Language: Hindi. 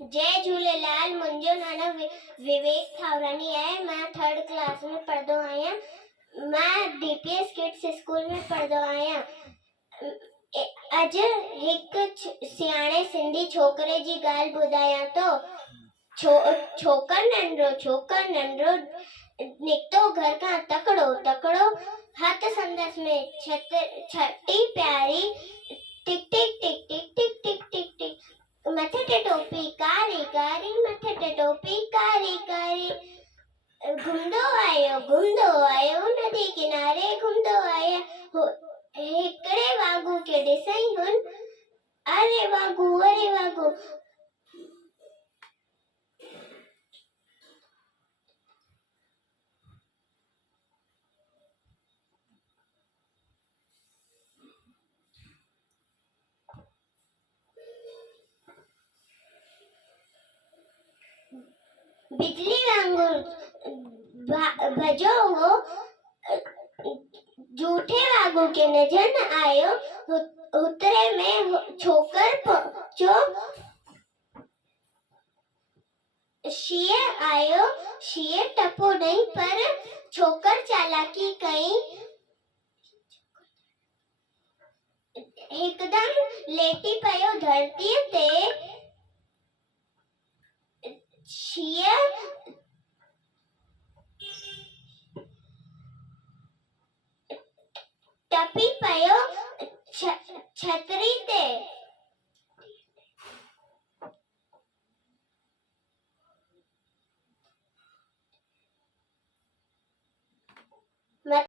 जय झूलेलाल। मुंहिंजो नालो विवेक थावरानी आहे। मां 3rd क्लास में पढ़ंदो आहियां। मां DPS किड्स स्कूल में पढ़ंदो आहियां। अॼु हिकु सियाणे सिंधी छोकिरे जी ॻाल्हि ॿुधायां थो। छोकर नंढो निकितो घर खां तकड़ो हथ संदसि में छटी प्यारी टिक टिक टिक टिक टिक टिक टिक टिक मथे ते टोपी कारी कारी मथे ते टोपी कारी कारी घुमंदो आयो नदी किनारे घुमंदो आयो हिकिड़े वागू के ॾिसई हुन अरे वागू बिजली वांगुर भजो हो झूठे वागू के नजर न आयो। उतरे में छोकर पहुंचो शीए टपो नहीं पर छोकर चालाकी कई एकदम लेटी पयो धरती ते। शीए टपी पयो छतरी ते।